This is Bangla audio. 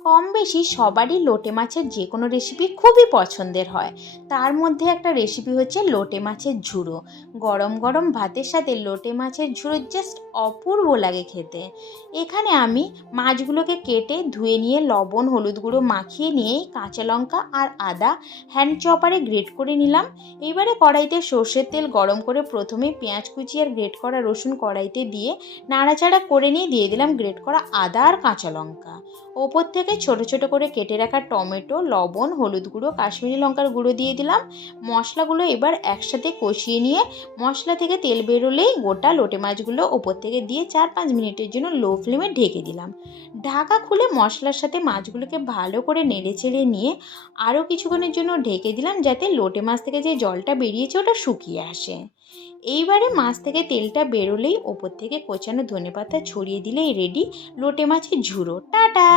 কম বেশি সবারই লোটে মাছের যে কোনো রেসিপি খুবই পছন্দের হয়। তার মধ্যে একটা রেসিপি হচ্ছে লোটে মাছের ঝুড়ো। গরম গরম ভাতের সাথে লোটে মাছের ঝুড়ো জাস্ট অপূর্ব লাগে খেতে। এখানে আমি মাছগুলোকে কেটে ধুয়ে নিয়ে লবণ হলুদ গুঁড়ো মাখিয়ে নিয়ে কাঁচা লঙ্কা আর আদা হ্যান্ড চপারে গ্রেট করে নিলাম। এবারে কড়াইতে সর্ষের তেল গরম করে প্রথমে পেঁয়াজ কুচি আর গ্রেট করা রসুন কড়াইতে দিয়ে নাড়াচাড়া করে নিয়ে দিয়ে দিলাম গ্রেট করা আদা আর কাঁচা লঙ্কা। ওপর থেকে ছোট ছোট করে কেটে রাখা টমেটো, লবণ, হলুদ গুঁড়ো, কাশ্মীরি লঙ্কার গুঁড়ো দিয়ে দিলাম। মশলাগুলো এবার একসাথে কষিয়ে নিয়ে মশলা থেকে তেল বেরোলেই গোটা লোটে মাছগুলো ওপর থেকে দিয়ে 4-5 মিনিটের জন্য লো ফ্লেমে ঢেকে দিলাম। ঢাকা খুলে মশলার সাথে মাছগুলোকে ভালো করে নেড়ে চেড়ে নিয়ে আরও কিছুক্ষণের জন্য ঢেকে দিলাম, যাতে লোটে মাছ থেকে যে জলটা বেরিয়েছে ওটা শুকিয়ে আসে। এইবারে মাছ থেকে তেলটা বেরোলেই ওপর থেকে কোচানো ধনেপাতা ছড়িয়ে দিলেই রেডি লোটে মাছের ঝুড়ো। টাটা।